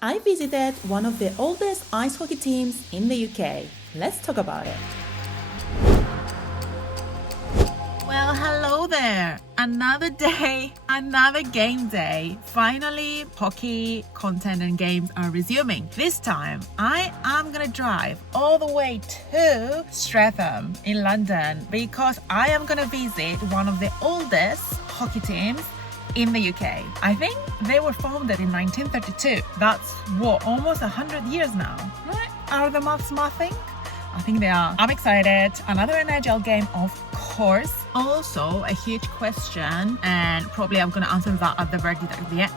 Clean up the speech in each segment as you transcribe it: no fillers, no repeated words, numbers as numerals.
I visited one of the oldest ice hockey teams in the UK. Let's talk about it. Well, hello there. Another day, another game day. Finally, hockey content and games are resuming. This time, I am gonna drive all the way to Streatham in London because I am gonna visit one of the oldest hockey teams in the UK. I think they were founded in 1932. That's what, almost 100 years now, right? Are the maths mathing? I think they are. I'm excited. Another NIHL game, of course. Also, a huge question, and probably I'm gonna answer that at the verdict at the end.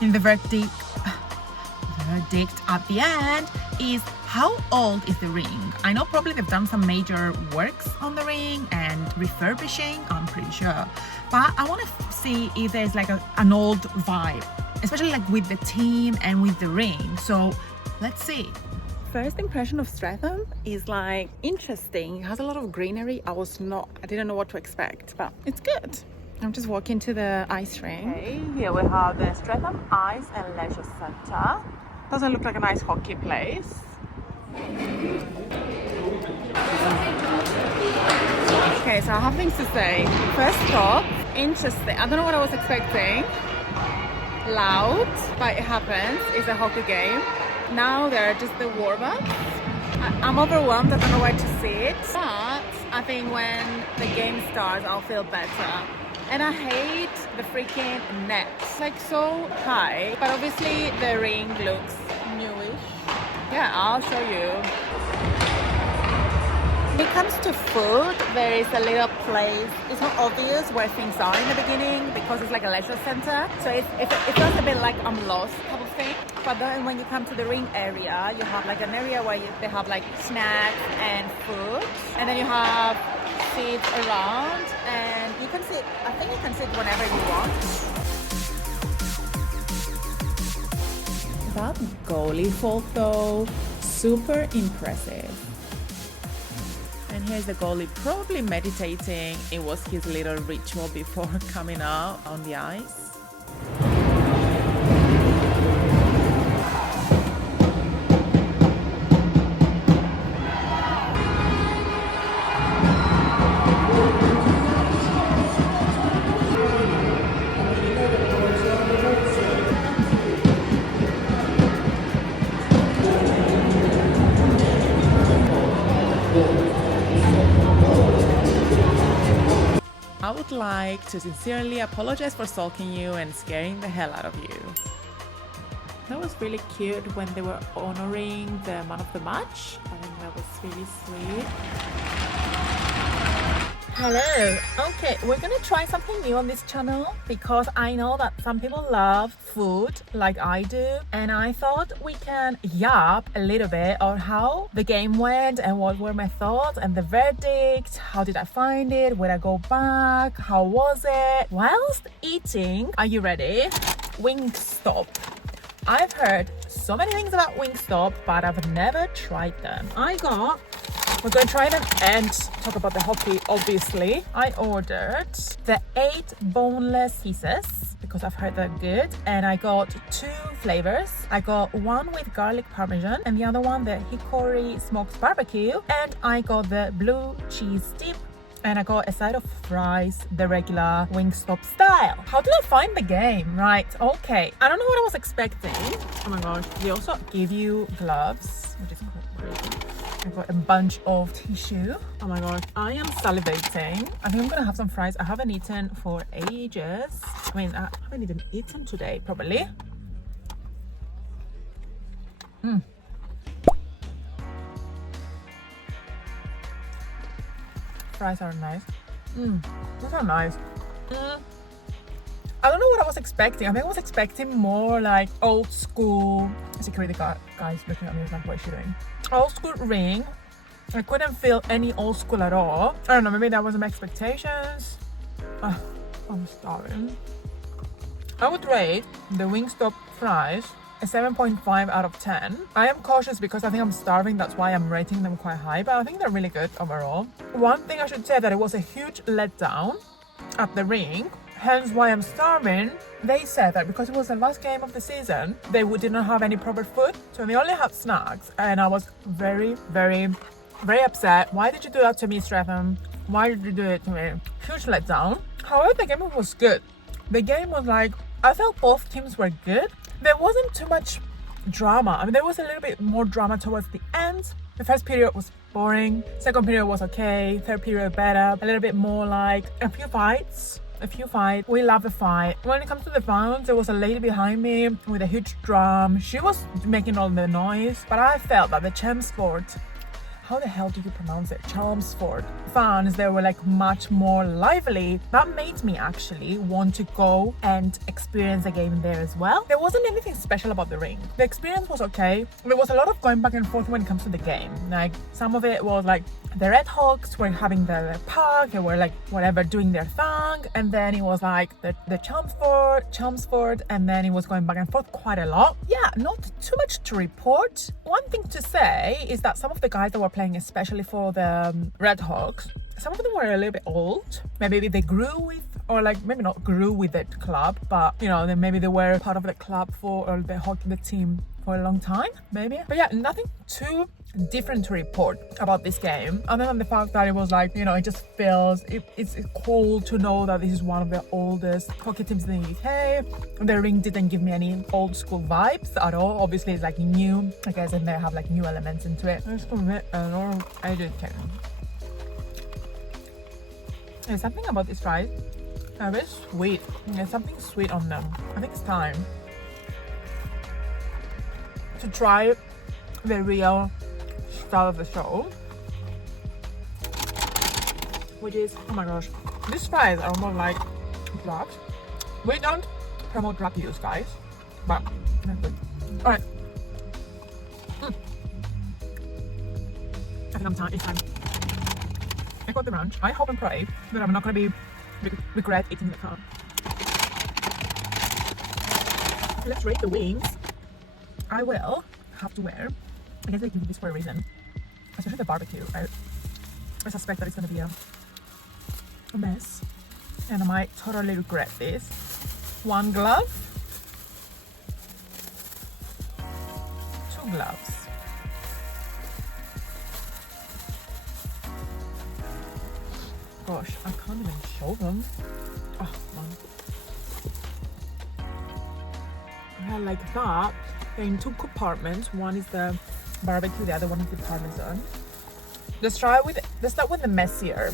In the verdict at the end is how old is the ring? I know probably they've done some major works on the ring and refurbishing, I'm pretty sure. But I want to see if there's like an old vibe, especially like with the team and with the ring. So let's see. First impression of Streatham is like interesting. It has a lot of greenery. I didn't know what to expect, but it's good. I'm just walking to the ice rink. Okay, here we have the Streatham Ice and Leisure Centre. Doesn't look like an ice hockey place. Okay, so I have things to say. First stop, interesting. I don't know what I was expecting. Loud, but it happens. It's a hockey game. Now they're just the warm-ups. I'm overwhelmed. I don't know where to sit. But I think when the game starts, I'll feel better. And I hate the freaking net. It's like so high. But obviously the ring looks newish. Yeah, I'll show you. When it comes to food, there is a little place. It's not obvious where things are in the beginning because it's like a leisure center. So it feels a bit like I'm lost type of thing. But then when you come to the ring area, you have like an area where they have like snacks and food. And then you have seats around and you can sit, I think you can sit whenever you want. That goalie fault though, super impressive. And here's the goalie probably meditating. It was his little ritual before coming out on the ice. I would like to sincerely apologize for stalking you and scaring the hell out of you. That was really cute when they were honoring the man of the match. I think that was really sweet. Hello. Okay, we're gonna try something new on this channel because I know that some people love food like I do, and I thought we can yap a little bit on how the game went and what were my thoughts and the verdict. How did I find it? Would I go back? How was it? Whilst eating, are you ready? Wingstop. I've heard so many things about Wingstop, but I've never tried them. We're going to try them and talk about the hockey, obviously. I ordered the 8 boneless pieces because I've heard they're good. And I got 2 flavors. I got one with garlic parmesan and the other one, the hickory smoked barbecue. And I got the blue cheese dip. And I got a side of fries, the regular Wingstop style. How did I find the game? Right, okay. I don't know what I was expecting. Oh my gosh, they also give you gloves, which is crazy. I got a bunch of tissue. Oh my gosh, I am salivating. I think I'm gonna have some fries. I haven't eaten for ages. I mean, I haven't even eaten today, probably. Fries are nice. These are nice. I don't know what I was expecting. I think I was expecting more like old school. Security guys looking at me like, what is she doing? Old school ring. I couldn't feel any old school at all. I don't know, maybe that wasn't my expectations. I'm starving. I would rate the Wingstop fries a 7.5 out of 10. I am cautious because I think I'm starving, that's why I'm rating them quite high, but I think they're really good overall. One thing I should say that it was a huge letdown at the rink. hence why I'm starving. They said that because it was the last game of the season, they did not have any proper food, so they only had snacks, and I was very, very, very upset. Why did you do that to me, Streatham? Why did you do it to me? Huge letdown. However, the game was good. The game was like, I felt both teams were good. There wasn't too much drama. I mean, there was a little bit more drama towards the end. The first period was boring. Second period was okay. Third period better. A little bit more like a few fights. We love a fight. When it comes to the fans, there was a lady behind me with a huge drum. She was making all the noise, but I felt that the Chelmsford, how the hell do you pronounce it? Chelmsford fans, they were like much more lively. That made me actually want to go and experience a game there as well. There wasn't anything special about the rink. The experience was okay. There was a lot of going back and forth when it comes to the game. Like some of it was like the Red Hawks were having the park, they were like whatever doing their thing, and then it was like the Chelmsford, and then it was going back and forth quite a lot. Yeah, not too much to report. One thing to say is that some of the guys that were playing, especially for the Red Hawks, some of them were a little bit old. Maybe they grew with, or like maybe not grew with the club, but you know, maybe they were part of the club or the team for a long time, maybe. But yeah, nothing too different to report about this game, other than the fact that it was like, you know, it just feels it's cool to know that this is one of the oldest hockey teams in the UK. The rink didn't give me any old school vibes at all. Obviously it's like new, I guess, and they have like new elements into it. I did care. There's something about this fries. They're very sweet. There's something sweet on them. I think it's time to try the real style of the show, which is, oh my gosh, these fries are almost like drugs. We don't promote drug use, guys, but they're good. All right. I think it's time. I got the ranch. I hope and pray that I'm not going to regret eating the car. Let's rate the wings. I will have to wear, I guess they give this for a reason, especially the barbecue. I suspect that it's going to be a mess, and I might totally regret this. One glove, two gloves. Gosh, I can't even show them. Oh man. I had like that. They're in two compartments. One is the barbecue, the other one is the parmesan. Let's start with the messier,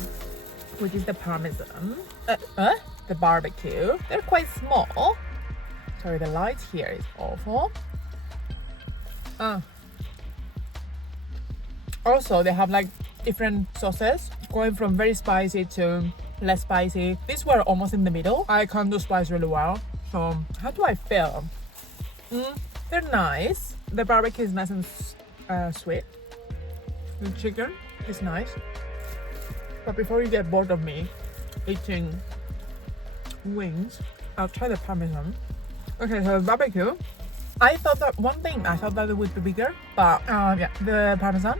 which is the parmesan. The barbecue. They're quite small. Sorry, the light here is awful. Also, they have like different sauces, going from very spicy to less spicy. These were almost in the middle. I can't do spice really well, so how do I feel? They're nice. The barbecue is nice and sweet. The chicken is nice. But before you get bored of me eating wings, I'll try the parmesan. Okay, so the barbecue. I thought that it would be bigger, but yeah, the parmesan.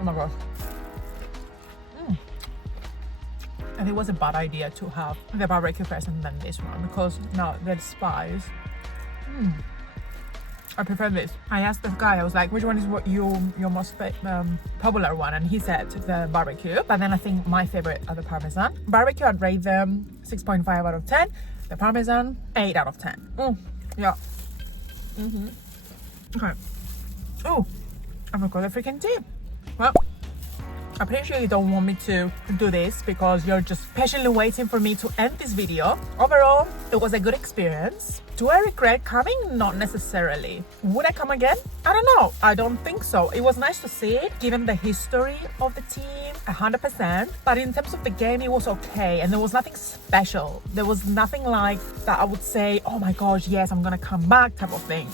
Oh my gosh. I think it was a bad idea to have the barbecue first and then this one, because now the spice. I prefer this. I asked the guy, I was like, which one is your most popular one? And he said the barbecue. But then I think my favorite are the parmesan. Barbecue, I'd rate them 6.5 out of 10. The parmesan, 8 out of 10. Yeah. Okay. Oh, I forgot the freaking tea. Well, I'm pretty sure you don't want me to do this because you're just patiently waiting for me to end this video. Overall, it was a good experience. Do I regret coming? Not necessarily. Would I come again? I don't know. I don't think so. It was nice to see it, given the history of the team, 100%. But in terms of the game, it was okay. And there was nothing special. There was nothing like that I would say, oh my gosh, yes, I'm gonna come back type of thing.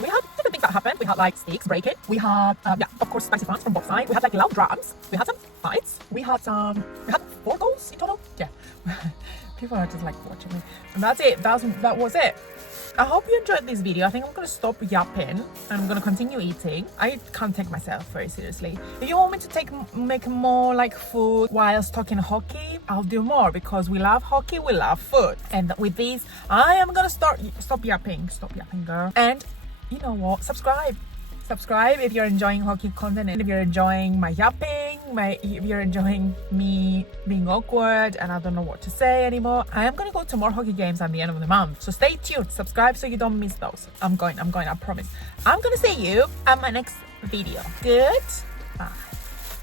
We had different things that happened. We had like sticks, break it. We had, yeah, of course, spicy fans from both sides. We had like loud drums. We had some fights. We had 4 goals in total. Yeah. People are just like watching me. And that's it. That was it. I hope you enjoyed this video. I think I'm gonna stop yapping and I'm gonna continue eating. I can't take myself very seriously. If you want me to make more like food whilst talking hockey, I'll do more because we love hockey, we love food. And with this, I am gonna stop yapping, girl. And you know what? Subscribe if you're enjoying hockey content, and if you're enjoying my yapping, if you're enjoying me being awkward and I don't know what to say anymore. I am gonna go to more hockey games at the end of the month, so stay tuned, subscribe so you don't miss those. I'm going, I promise. I'm gonna see you at my next video. Good, bye.